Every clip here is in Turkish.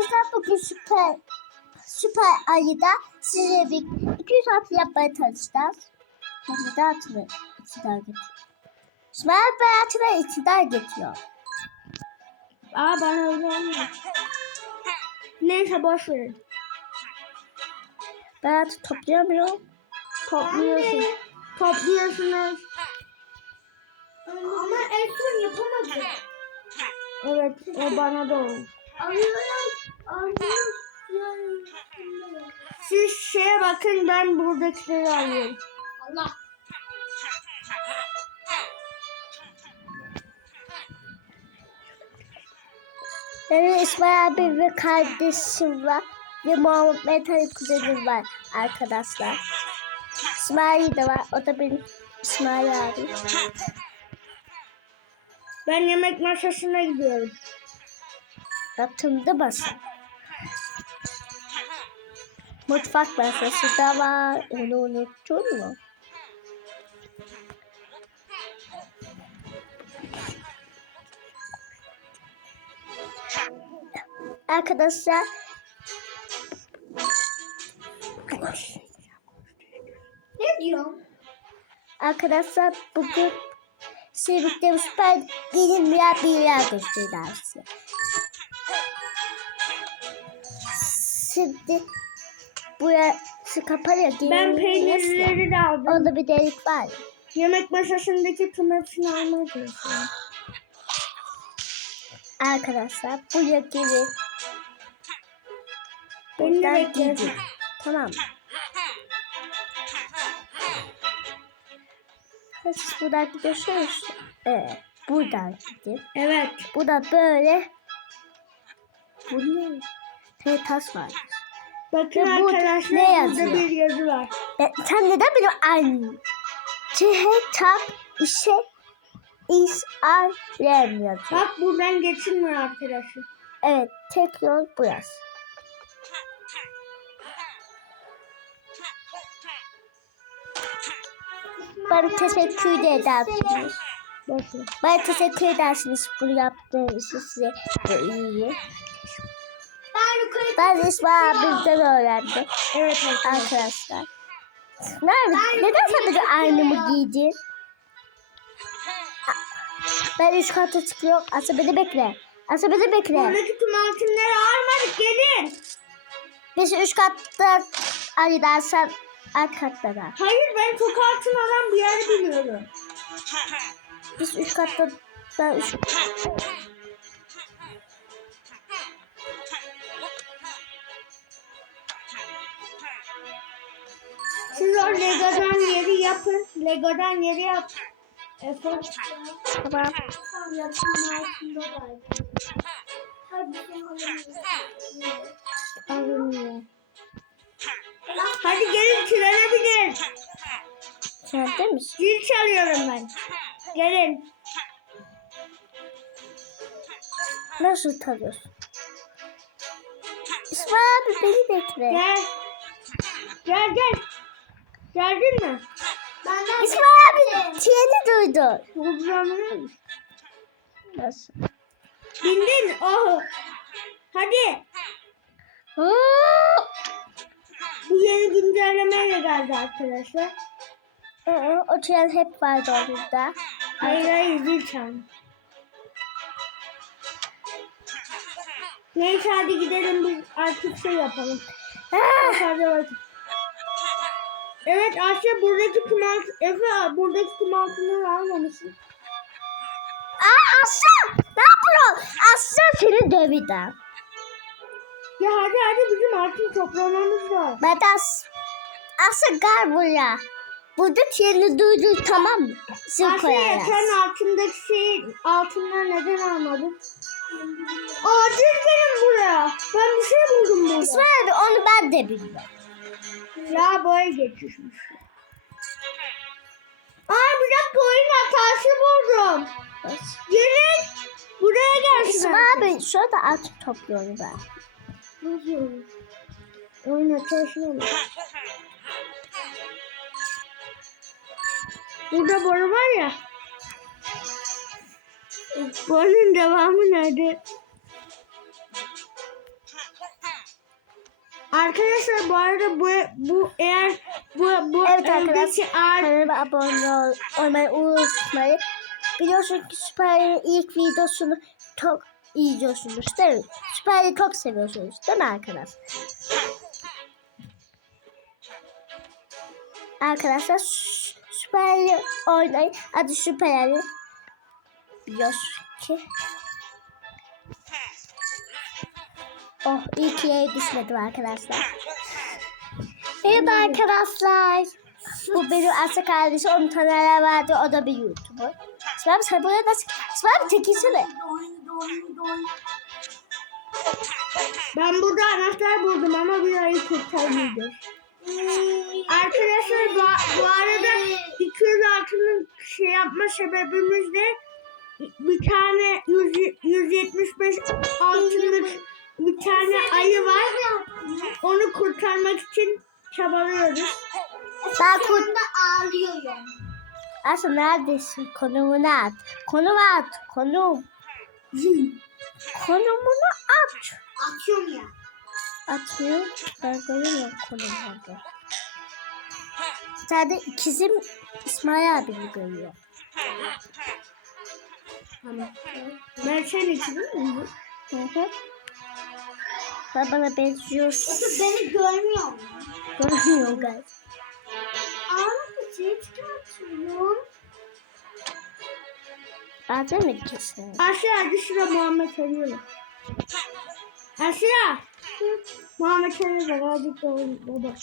Arkadaşlar bugün süper süper ayıda size bir 200 altı yapmaya çalışacağız. Hadi de atını içinden getiriyor. İsmail Bey atını içinden getiriyor. Aa ben olmuyor. Neyse boş verin. Ben atı toplayamıyorum. Topluyorsun. Topluyorsunuz. Ama en son yapamadım. Evet o bana da oldu. Siz şeye bakın ben buradakileri alıyorum. Allah. Benim İsmail abi ve kardeşim var. Ve Muhammed Metal kuzenim var arkadaşlar. İsmail de var. O da benim İsmail abi. Ben yemek masasına gidiyorum. Yaptığımda masa. Mutfak masası da var. Onu unuttun mu? Arkadaşlar Ne diyorsun? Arkadaşlar bugün sevdiklerim süper bir yer göstereceğim size. Şimdi burası kapalı. Ben peynirleri de aldım. Orada bir delik var. Yemek masasındaki tüm hepsini almaya çalışıyorum. Arkadaşlar gelin. Beni de Buradan gidin. Tamam Siz buradan gidiyorsunuz. Evet. Buradan gidin. Evet. Bu da böyle. Bu ne? Bir tas var. Bakın Ya bu arkadaşlar ne burada yazıyor? bir yazı var. E, sen neden benim aynı? Cihetap işe İsrail'em yazıyor. Bak buradan geçilmiyor arkadaşlar. Evet tek yol burası. Bana teşekkür de edersiniz. Bana teşekkür edersiniz bunu yaptığınız için size iyi. Ben İsmail abimden öğrendim. Evet arkadaşlar. Nerede? Neden sen de aynımı giydin? Ben üst kata çıkıyorum. Aslı beni bekle. Aslı beni bekle. Buradaki tüm altınları almadık gelin. Biz üst katta Ali'den sen alt katta da. Hayır ben çok altın olan bir yer biliyorum. Biz üst katta ben üst Lego'dan yeri yapın. Lego'dan yeri yap. Efe. Tamam. Alınmıyor. Hadi gelin trene binin. De misin? Zil çalıyorum ben. Gelin. Nasıl tanıyorsun? İsmail abi beni bekle. Gel. Gel gel. Geldin mi? İsmail abi treni duydu. Huzurlanıyor Nasıl? Bindin. Oh. Hadi. Bu yeni güncellemeyle geldi arkadaşlar. Aa, O tren hep vardı orada. Hayır hayır zil çalma. Neyse hadi gidelim biz artık şey yapalım. Fazla vakit. Evet Asya buradaki tüm altın, Efe buradaki tüm altınları almamışsın. Aa Asya! Ne yapıyorsun? Asya seni döveceğim. Ya hadi hadi bizim altın toplamamız var. Ben de As Asya gel buraya. Burada treni duydu tamam mı? Asya koyarız. sen altındaki şey altınları neden almadın? Acil gelin buraya. Ben bir şey buldum burada. İsmail abi onu ben de bilmiyorum. Ya böyle geçişmiş. Ay bir dakika oyun hatası buldum. Gelin. Buraya gelsin. İsmail abi şurada artık topluyorum ben. Nasıl olur? Oyun hatası olur. Burada boru var ya. Borunun devamı nerede? Arkadaşlar bu arada bu bu eğer bu bu Evet evdeki arkadaşlar kanalıma abone ol, olmayı unutmayın. Biliyorsunuz ki Süper'in ilk videosunu çok iyi diyorsunuz değil mi? Süper'i çok seviyorsunuz değil mi arkadaşlar? Arkadaşlar Sü- Süper'i oynayın. Adı Süper'i. Biliyorsunuz ki. Oh iyi ki düşmedim arkadaşlar. Merhaba arkadaşlar. Bu benim aslı kardeşi. Onun tanrılar vardı. O da bir YouTuber. Sıvap sen buraya nasıl... Sıvap çekilsene. ben burada anahtar buldum ama bir ayı kurtarmayacağız. Arkadaşlar bu, bu arada 200 altının şey yapma sebebimiz de bir tane 100, 175 altınlık bir tane ayı var. Onu kurtarmak için çabalıyoruz. Ben kurt... ağlıyorum. Aslı neredesin? Konumunu at. Konum at. Konum. Konumunu at. Atıyorum ya. Atmıyor. Ben göremiyorum konumunu. Sadece ikizim İsmail abini görüyor. Ben senin için değil mi? Hı hı. Sen bana benziyorsun. Beni görmüyor mu? Görmüyor galiba. Ağzını şey çıkartıyorum. Bazen mi kesin? Hadi sıra Muhammed arıyorum. Asya. Muhammed arıyor. Hadi doğru baba.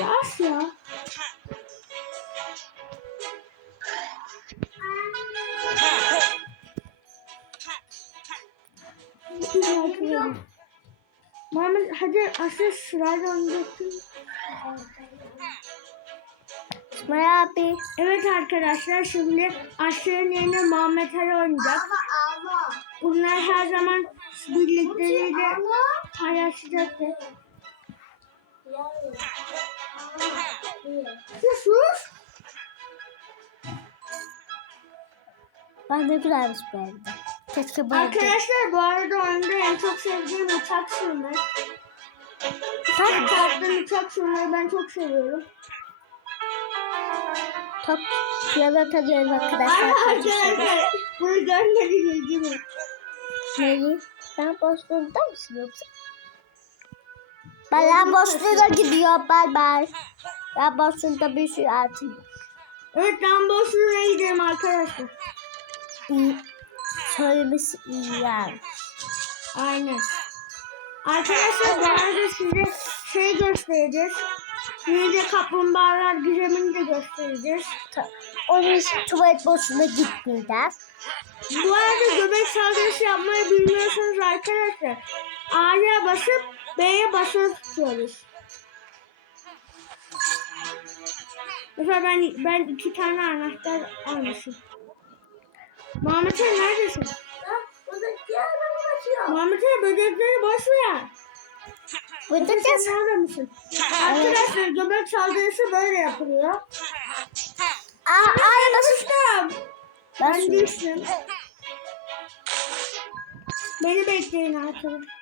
Ya Asya. Muhammed hadi Asya sırayla oynayacaksın. İsmail abi. Evet arkadaşlar şimdi Asya'nın yerine Muhammed Ali oynayacak. Bunlar her zaman birlikleriyle paylaşacaktır. Sus sus. Ben de güzelmiş bu evde. Keşke evde. Arkadaşlar bu arada oyunda en çok sevdiğim uçak sürmek. Sen Uçaktan uçak sürmeyi ben çok seviyorum. top piyano tanıyoruz arkadaşlar. Arkadaşlar bunu görmediniz değil mi? Neyi? Ben boşluğunda mısın yoksa? Ben boşluğuna gidiyorum. Bay bay. Ben boşluğunda bir sürü altın. Evet ben boşluğuna gidelim arkadaşlar. Söylemesi iyi yani. Aynen. Arkadaşlar bu arada size şey göstereceğiz. Ninja kaplumbağalar gizemini de göstereceğiz. Onun için tuvalet boşluğuna gitmeyeceğiz. Bu arada göbek saldırısı yapmayı bilmiyorsanız arkadaşlar A'ya basıp B'ye basılı tutuyoruz. Mesela ben ben iki tane anahtar almışım. Muhammed Ali neredesin? Muhammed Ali böcekleri boş ver. Burada Sen nerede misin? Arkadaşlar göbek saldırısı böyle yapılıyor. Aa, ay nasıl? Düştüm. Ben düştüm. Beni bekleyin arkadaşlar.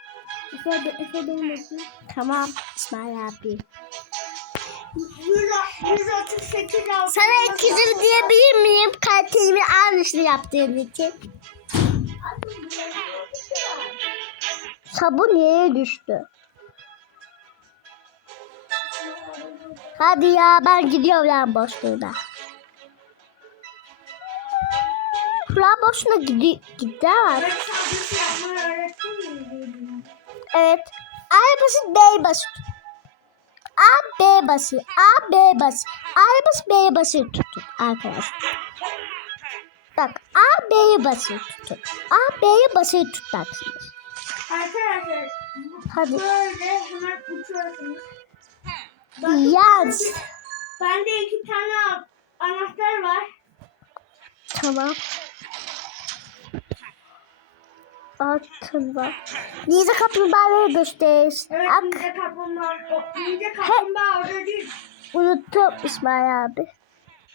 Efe, Efe beni bekleyin. Tamam İsmail abi. 138 altı. Sana ikizim diyebilir miyim? Kalitelimi aynısını yaptığın için. Sabun yere düştü. Hadi ya ben gidiyorum lan boşluğuna. Lan boşluğuna gidi gider. Evet. A basıp B basıp. A B basıyor. A B basıyor. A basıp B'ye basıyor tutun arkadaşlar. Bak A B'ye basıyor tutun. A B'ye basıyor tutacaksınız. Arkadaşlar Hadi. böyle hemen uçuyorsunuz. Yaz. Bende iki tane anahtar var. Tamam. Altın var. Niye kaplumbağaları? Evet Ak. ninja kaplumbağa. Ninja kaplumbağa orada değil. Unuttum İsmail abi.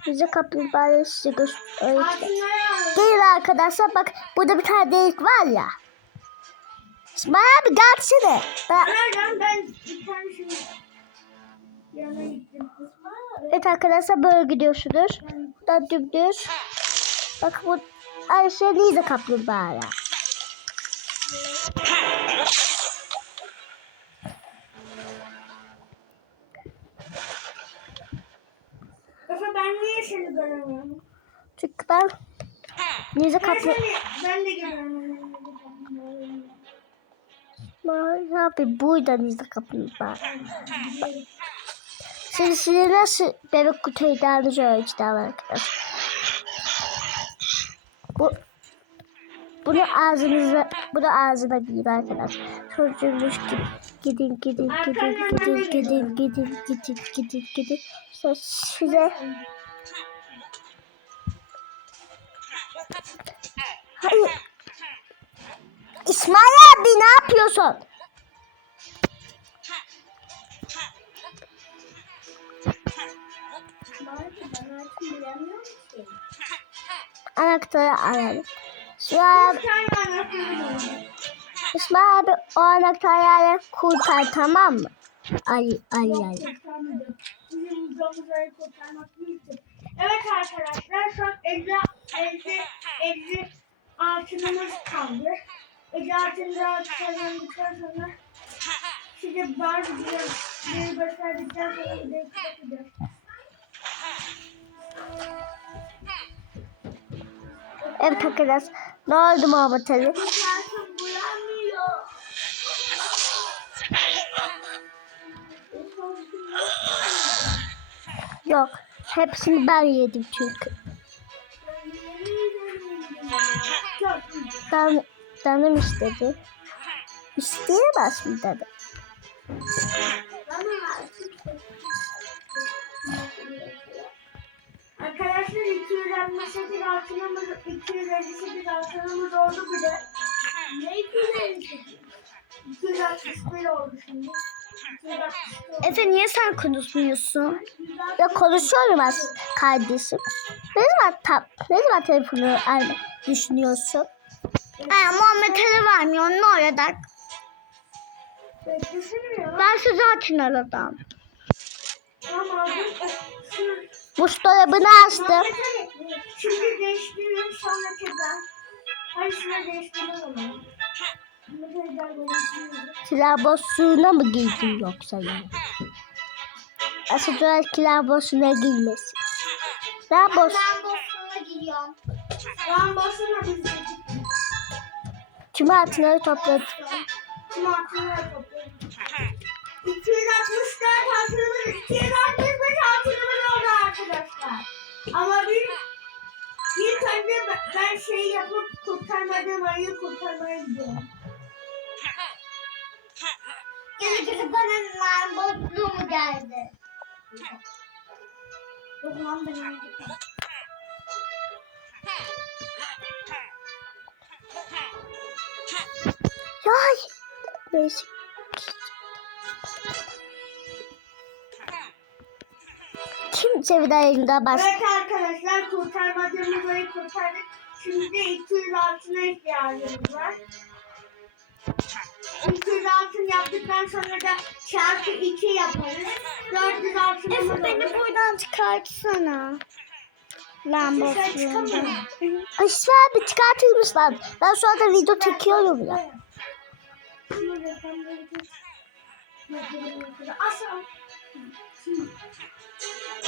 Bize kaplumbağaları size göstereyim. Gelin arkadaşlar bak burada bir tane delik var ya. İsmail abi gelsene. Ben... Nereden ben bir tane şimdi. Evet arkadaşlar böyle gidiyorsunuz. Buradan dümdüz. Bak bu şey Liza kaplumbağa. Seni göremiyorum? Çünkü ben kaplumbağa. seni, ben de göremiyorum. Ne yapayım? Burada Liza kaplumbağa. Şimdi size nasıl bebek kutuyu dağınızı öğreteceğim arkadaşlar. Bu bunu ağzınıza bunu ağzına giyin arkadaşlar. Çocuğunuz gibi gidin gidin gidin gidin gidin gidin gidin gidin gidin. İşte size Hayır. İsmail abi ne yapıyorsun? Anahtarı alalım. Şu an. İsmail abi o anahtarları kurtar tamam mı? Ay ay ay. Evet arkadaşlar şu an 50, 50, 50 altınımız kaldı. 50 altınları kazandıktan sonra size bazı bir gösterdikten sonra bir de kapatacağız. Evet arkadaşlar. Ne oldu Muhammed Ali? Yok. Hepsini ben yedim çünkü. Ben, canım istedi. İsteyemez mi dedi. Arkadaşlar 258 altınımız, 258 altınımız oldu bile. Ne 258? 261 oldu şimdi. 261 Efe niye sen konuşmuyorsun? Ya konuşuyorum az kardeşim. Ne zaman, ta, ne zaman telefonu almayı düşünüyorsun? Aa, Muhammed Ali vermiyor ne olacak? Ben size zaten aradım. Buzdolabını açtım. Şimdi değiştiriyorum sonra tekrar. Hayır şuna değiştiriyorum Kilabosuna mı girdin yoksa ya? Aslında kilabosuna girmesin. Kilabos. Kilabosuna giriyorum. Kilabosuna bizi Kime altınları topladı? Kime altınları topladı? 264 altınımız, 265 altınımız oldu arkadaşlar. Ama Gelecek bana lambotlu mu geldi? Yok lan benim. Yay. Neyse. Kimse bir daha elinde bas. Evet arkadaşlar kurtarmadığımız ayı kurtardık. Şimdi de 200 altına ihtiyacımız var. 200 altın yaptıktan sonra da çarpı 2 yaparız. 400 altınımız olur. buradan çıkartsana. Dışarı çıkamıyorum. İsmail abi çıkartır mısın? Ben şu anda video çekiyorum ya.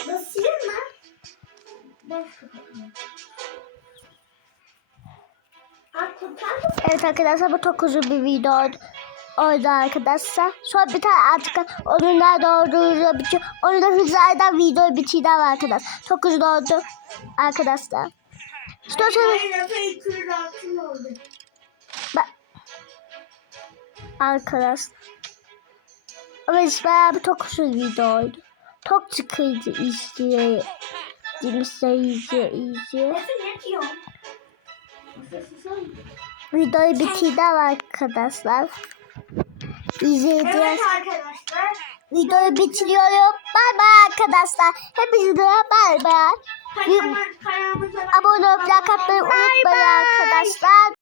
Basayım mı? Bas. Evet arkadaşlar bu çok uzun bir video orada arkadaşlar. Sonra bir tane artık onun nerede olduğunu bitiyor. Onu da hızlardan video bitiyor arkadaşlar. Çok hızlı oldu arkadaşlar. İşte o sırada... Bak. Arkadaşlar. Ama işte bayağı çok hızlı video oldu. Çok sıkıcı izleyelim. Demişler izle izle. Videoyu bitirdim arkadaşlar. İzleyeceğiz. Evet arkadaşlar. Videoyu bitiriyorum. Bay bay arkadaşlar. Hepinize bay bay. Kanalımıza Abone olup like atmayı unutmayın arkadaşlar.